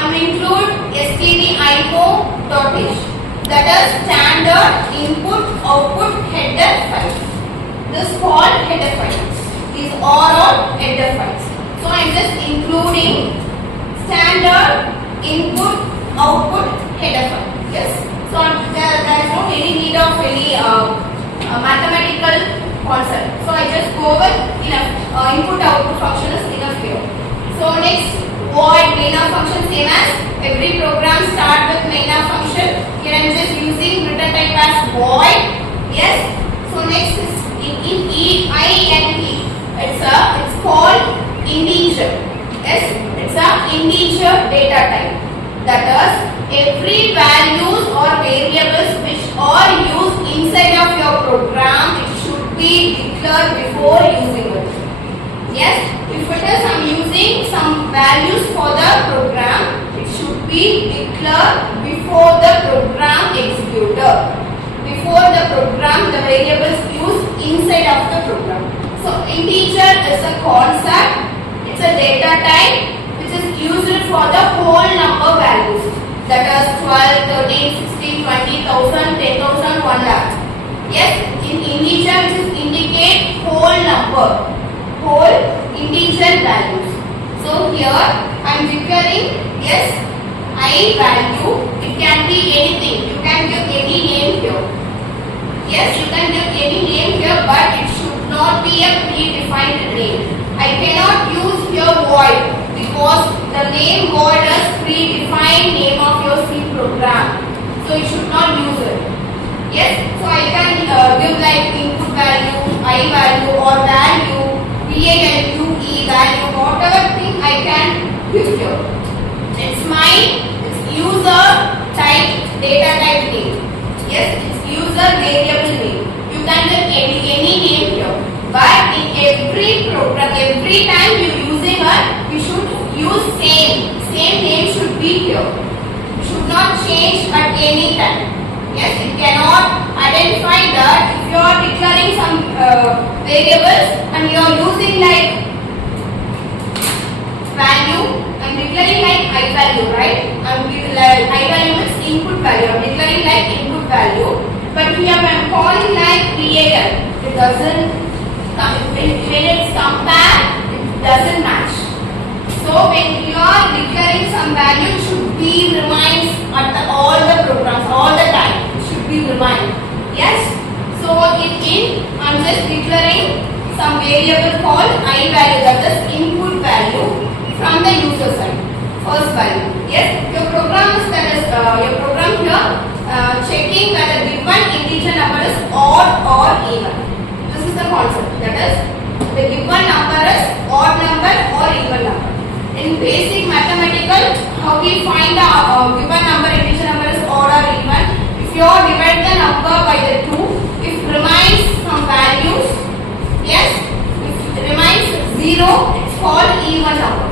and include stdio.h, that is standard input output header files. This called header files. These are all header files. So I am just including standard input output header file. Yes. So there is no any need of any mathematical concept. So I just go with input output function is enough here. So next, void main function, same as every program start with main function. Here I am just using return type as void. Yes. So next is in int. It's called integer. Yes, it's a integer data type. That is, every values or variables which are used inside of your program, it should be declared before using it. Yes, if it is I'm using some values for the program, it should be declared before the program executor. Before the program, the variables used inside of the program. So integer is a concept. It's a data type which is used for the whole number values. That is 12, 13, 16, 20, 1000, 10,000, 1 lakh. Yes, in integer it is indicate whole number, whole integer values. So here I am declaring yes, I value. It can be anything. You can give any name here. Yes, you can give any name here, but it should not be a predefined name. I cannot use here void because the name void is predefined name of your C program. So you should not use it. Yes, so I can give like input value, I value or value, VA value, E value, whatever thing I can give here. It's user type data type name. Yes, it's user variable name. You can give any name here. But in every program, every time you using it, you should use same name should be here. You should not change at any time. Yes, it cannot identify that if you are declaring some variables and you are using like value, I am declaring like I value, right? I value is input value. I am declaring like input value. But here I am calling like VAL. It doesn't. When it's compared, it doesn't match. So when you are declaring some value, it should be remains at all the programs, all the time. It should be remain. Yes. So I'm just declaring some variable called I value, that is input value from the user side. First value. Yes. Your program is your program here checking whether given integer number is odd or even. This is the concept. That is, the given number is odd number or even number. In basic mathematical, how we find the given number, integer number is odd or even. If you divide the number by the 2, if remains some values, yes, if it remains 0, it's called even number.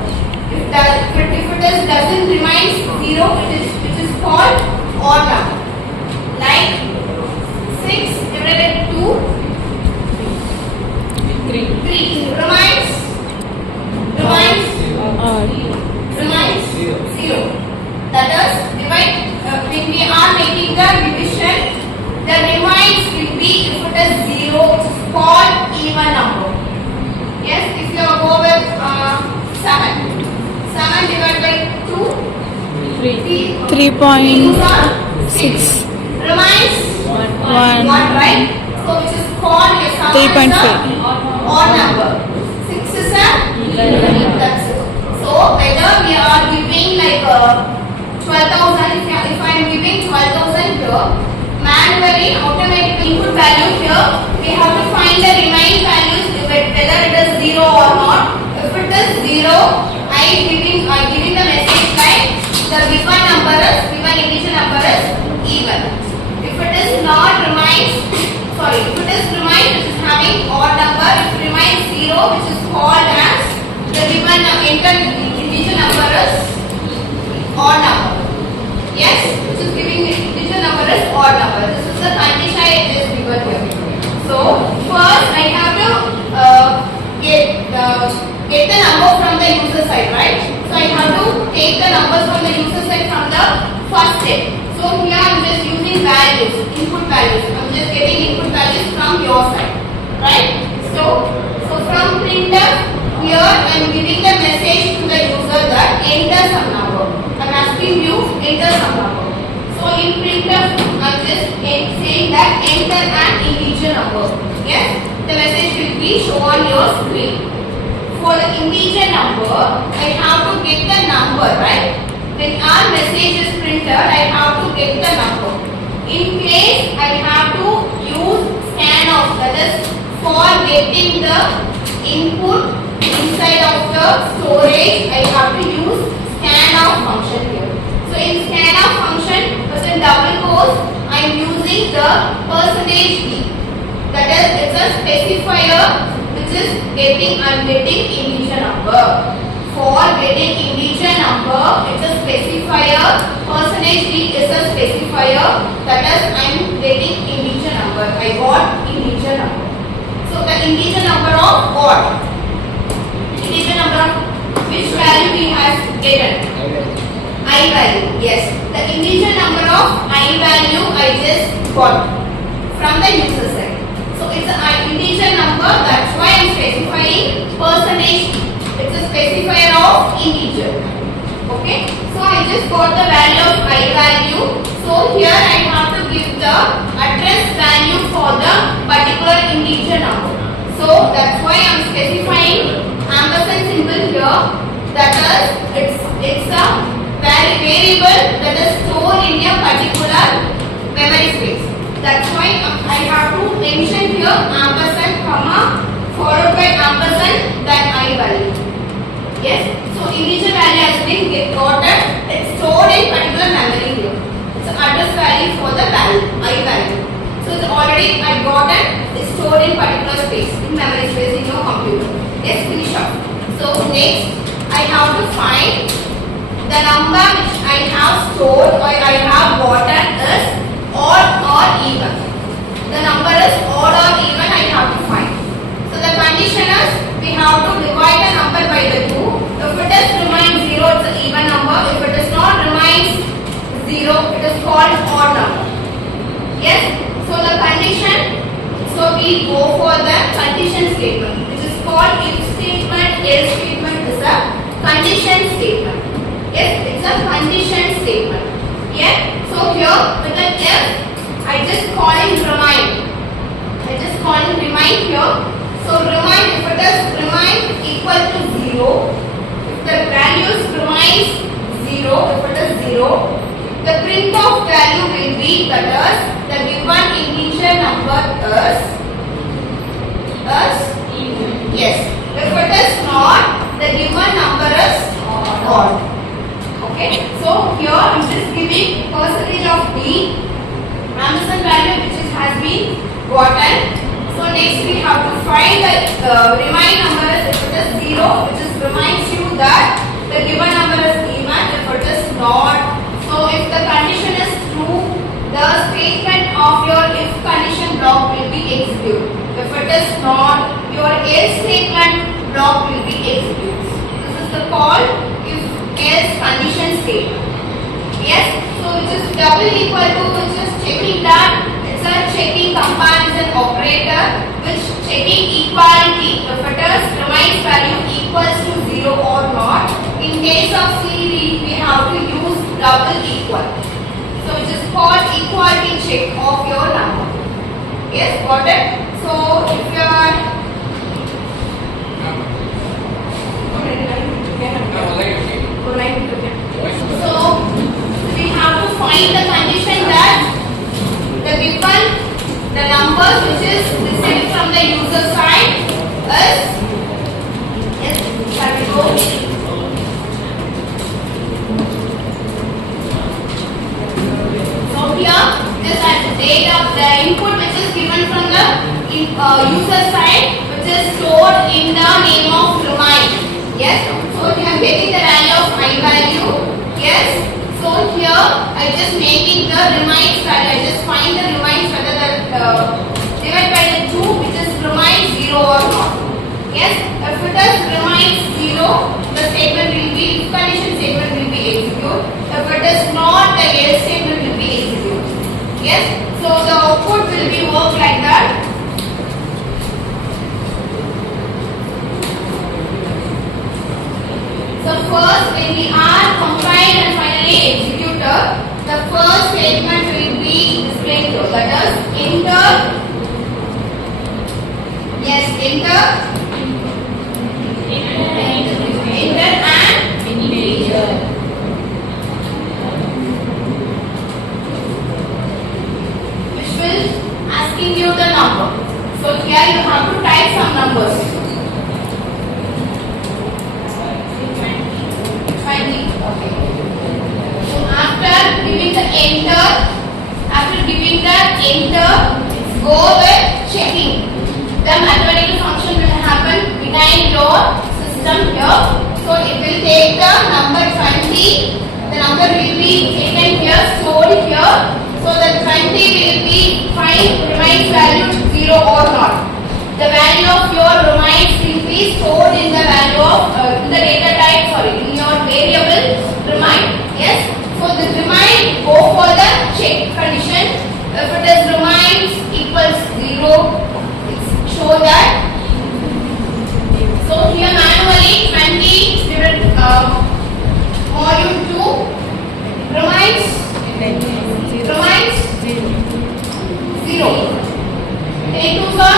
If it doesn't remain 0, it is called odd number. Like 6 divided 2. 3 remains 0. That is, divide when we are making the division, the remains will be, if it is 0, it is called even number. Yes, if you go with 7 divided by 2, 3.6 remains 1, right? So which is called a 3.5 odd number. 6 is a that's it. So whether we are giving like 12,000, if I am giving 12,000 here, manually, automatically input value here, we have to find the remaining values whether it is 0 or not. If it is 0, I am giving the message like the given integer number is even. If it is not remains, if it is remains, which is having odd number, it remains 0, which is called as the given integer number is odd number. Yes, which is giving integer number is odd number. This is the condition I just given here. So first I have to get the number from the user side, right? So I have to take the numbers from the user first step. So here I'm just using values, input values. I'm just getting input values from your side, right? So from printf, here I'm giving the message to the user that enter some number. I'm asking you enter some number. So in printf, I'm just saying that enter an integer number. Yes, the message will be shown on your screen. For the integer number, I have to get the number, right? When our message is printed, I have to get the number. In case I have to use scan-off, that is for getting the input inside of the storage, I have to use scan-off function here. So in scan-off function, within double quotes, I am using the %d. That is, it's a specifier which is I'm getting integer number. For getting integer number, it's a specifier. %d is a specifier. That is, I'm getting integer number. I got integer number. So the integer number of what? Integer number of which value we have given? I value. Yes. The integer number of I value I just got from the user side. So it's an integer number, that's why I am specifying %d. It's a specifier of integer. Okay. So I just got the value of I value. So here I have to give the address value for the particular integer number. So that's why I am specifying ampersand symbol here. That is, it's a variable that is stored in a particular memory space. That's why I have to mention here ampersand comma followed by ampersand that I value. Yes. So integer value has been gotten. It's stored in particular memory here. It's address value for the value I value. So it's already I got it. It's stored in particular space in memory space in your computer. Let's finish up. So next I have to find the number which I have stored or I have gotten is odd or even. The number is odd or even I have to find. So the condition is we have to divide the number by the 2. If it is remains 0, it's an even number. If it is not remains 0, it is called odd number. Yes. So the condition. So we go for the condition statement, which is called if statement, else statement is a condition statement. Yes, it's a condition statement. Yeah. So here with the if, I just calling remind. I just calling remind here. So remind, if it is remind equal to 0, if the values remains 0, if it is 0, the print of value will be that is the given integer number is yes. If it is not, the given number is odd. Okay, so here I am just giving percentage of d ampersand value which has been gotten. So next we have to find the remind number is if it is 0, which is reminds you that the given number is even. If it is not, so if the condition is true, the statement of your if condition block will be executed. If it is not, your else statement block will be executed. This is the called if else condition statement. Yes, so which is double equal to, which is checking that it's a checking comparison operator which checking equality if it is remains value equals to 0 or not. In case of C, we have to use double equal. So which is called equality check of your number. Yes, got it? So if you are so we have to find the condition that the given the numbers which is received from the user side is yes, shall we go? So here this at the date of the input which is given from the user side which is stored in the name of remind. Yes. So we are getting the value of I value. Yes. So here I just making the remind value. I just find the remind whether the divided by the 2 which is remind 0 or not. Yes. If it is remind 0, the statement will be if condition statement will be executed. If it is not, the when we are compiled and finally executed, the first statement will be displayed here. That is enter. Yes, enter. Enter an integer. Which will asking you the number. So here you have to type some numbers. 20. Okay. So after giving the enter, go with checking. The mathematical function will happen behind your system here. So it will take the number 20. The number will be taken here, stored here. So the 20 will be remains value 0 or not. The value of your remains will be stored in the value of in the data type. In your variable remain. Yes. So the remain go for the check condition. If it is remains equals 0, show that. So here manually 20 divided module 2 remains 0. Take 2 for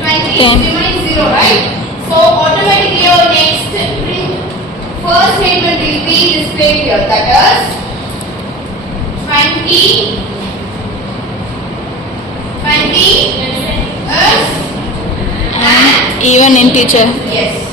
20 remains 0, right? So automatically your next first statement will be displayed here. That is 20 is an Even integer. yes.